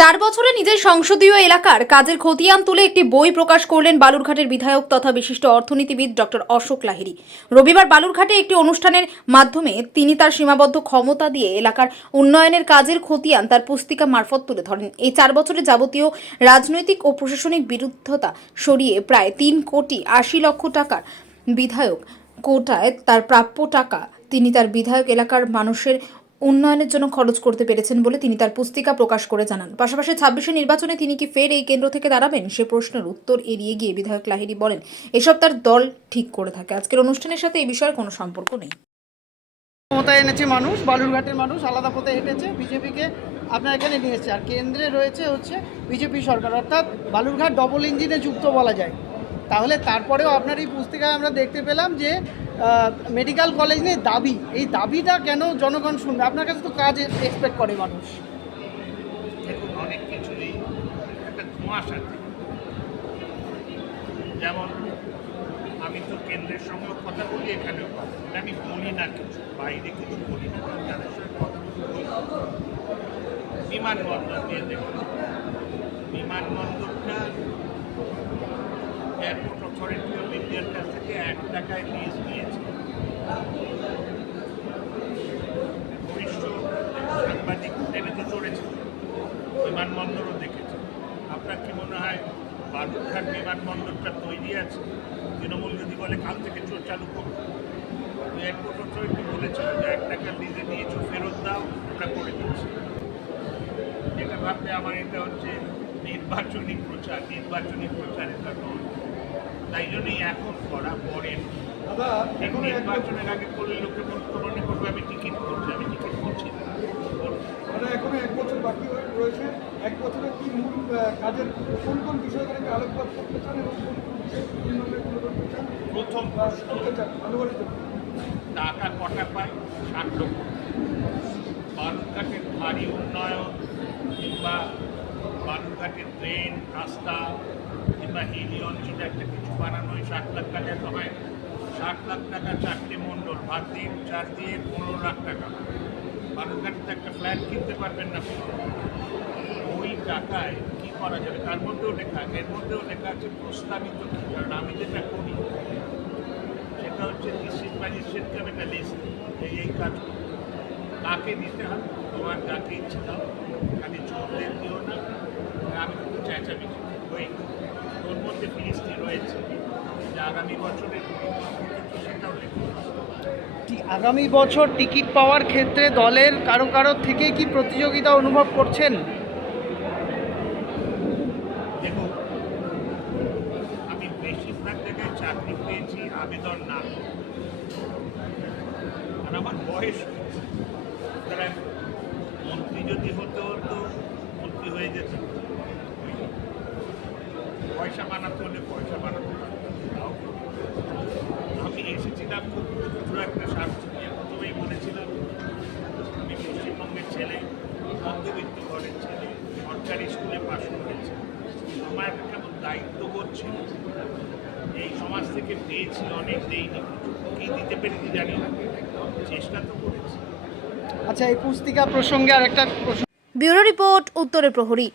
4 বছরে নিজের সংসদীয় এলাকার কাজের খতিয়ান তুলে একটি বই প্রকাশ করলেন বালুরঘাটের বিধায়ক তথা বিশিষ্ট অর্থনীতিবিদ ডক্টর অশোক লাহিড়ী। রবিবার বালুরঘাটে একটি অনুষ্ঠানের মাধ্যমে তিনি তার সীমাবদ্ধ ক্ষমতা দিয়ে এলাকার উন্নয়নের কাজের খতিয়ান তার পুস্তিকা মারফত তুলে ধরেন। এই 4 বছরে যাবতীয় রাজনৈতিক ও প্রশাসনিক বিরুদ্ধতা সরিয়ে প্রায় 3,80,00,000 টাকার বিধায়ক কোটায় তার প্রাপ্য টাকা তিনি তার বিধায়ক এলাকার মানুষের উন্নয়নের জন্য খরচ করতে পেরেছেন বলে তিনি তার পুস্তিকা প্রকাশ করে জানান। পাশাপাশি 26 নির্বাচনে তিনি কি ফের এই কেন্দ্র থেকে দাঁড়াবেন সে প্রশ্নের উত্তর এড়িয়ে গিয়ে বিধায়ক লাহিড়ী বলেন, এসব তার দল ঠিক করে থাকে। আজকের অনুষ্ঠানের সাথে এই বিষয়ের কোনো সম্পর্ক নেই। ক্ষমতায় এনেছে মানুষ, বালুরঘাটের মানুষ আলাদা পথে হেঁটেছে, বিজেপিকে আপনার এখানে নিয়ে এসেছে। আর কেন্দ্রে রয়েছে হচ্ছে বিজেপি সরকার, অর্থাৎ বালুরঘাট ডবল ইঞ্জিনে যুক্ত বলা যায়। তাহলে তারপরেও আপনার এই পুস্তিকায় আমরা দেখতে পেলাম যে মেডিকেল কলেজ নিয়ে দাবি, এই দাবিটা কেন জনগণ শুনবে? আপনার কাছে তো কাজ এক্সপেক্ট করে মানুষ। দেখুন, অনেক কিছুরই একটা ধোঁয়াশা থাকে। যেমন আমি তো কেন্দ্রের সঙ্গেও কথা বলি, এখানেও কথা বলি, আমি বলি না কিছু, বাইরে কিছু বলি না, কারণ যাদের সঙ্গে কথা বলি। বিমানবন্দর নিয়ে দেখুন, বিমানবন্দরটা এয়ারপোর্ট অথরিটি অফ ইন্ডিয়ার কাছ থেকে 1 টাকায় লিজ নিয়েছে। বরিষ্ঠ সাংবাদিক ট্রেনে তো চড়েছে, বিমানবন্দরও দেখেছে। আপনার কি মনে হয় বালুরঘাট বিমানবন্দরটা তৈরি আছে? তৃণমূল যদি বলে কাল থেকে চালু করবো, এয়ারপোর্ট অথরিটি বলেছিল যে 1 টাকা লিজে নিয়েছো, ফেরত দাও, ওটা করে দিচ্ছি। এটা ভাবতে আমার এটা হচ্ছে নির্বাচনী প্রচার, এটা নয়। তাই জন্যই এখন করা পরে নির্বাচনের আগে করলে লোকে মনে করবে আমি টিকিট করছি, আমি টিকিট করছি না। এখনো 1 বছর বাকি রয়েছে। 1 বছরে কি মূল কাজের কোন কোন বিষয়গুলো আলোকপাত করতে চান এবং কোন কোন বিষয় প্রথম টাকা কটা পায়? 60 লক্ষ। বালুরঘাটের ভারী উন্নয়ন কিংবা বালুরঘাটের ট্রেন রাস্তা কিংবা হিলি অঞ্চলে একটা কিছু বানানো, 60 লাখ টাকা তো হয়। 60 লাখ টাকা 4টে মণ্ডল, ভাত দিয়ে 4 দিয়ে 15 লাখ টাকা। বালুরঘাটে তো একটা ফ্ল্যাট কিনতে পারবেন না। ওই টাকায় কী করা যাবে? তার মধ্যেও লেখা, এর মধ্যেও লেখা আছে প্রস্তাবিত কী। কারণ আমি যেটা করি সেটা হচ্ছে ডিস্ট্রিক্ট ম্যাজিস্ট্রেটকে আমি একটা লিস্ট এই কাজ করি, কাকে দিতে হবে, তোমার যাকে ইচ্ছে দাও, খালি চোরদের দিও না। আমি কিন্তু চেঁচামেচি ওই ওর মধ্যে ফিরিস্তি রয়েছে যে আগামী বছরের সেটাও লেখা। আগামী বছর টিকিট পাওয়ার ক্ষেত্রে দলের কারো থেকে কি প্রতিযোগিতা অনুভব করছেন? দেখুন, আমি বেশিরভাগ জায়গায় চাকরি পেয়েছি আবেদন না করে। আর আমার বয়স হয়েছে, সুতরাং মন্ত্রী যদি হতো তো মন্ত্রী হয়ে যেত। পয়সা বানাতে হলে পয়সা বানাতে হতো। আমি এসেছিলাম খুব ক্ষুদ্র একটা স্বার্থ নিয়ে। প্রথমেই বলেছিলাম আমি পশ্চিমবঙ্গের ছেলে, মধ্যবিত্ত ঘরের ছেলে, সরকারি স্কুলে পাশ করেছি। আমার একটা কেমন দায়িত্ববোধ ছিল, এই সমাজ থেকে পেয়েছি অনেক, দেইনি, কী দিতে পেরেছি জানি না, চেষ্টা তো করেছি। আচ্ছা, এই পুস্তিকা প্রসঙ্গে আর একটা প্রশ্ন। ব্যুরো রিপোর্ট, উত্তরের প্রহরী।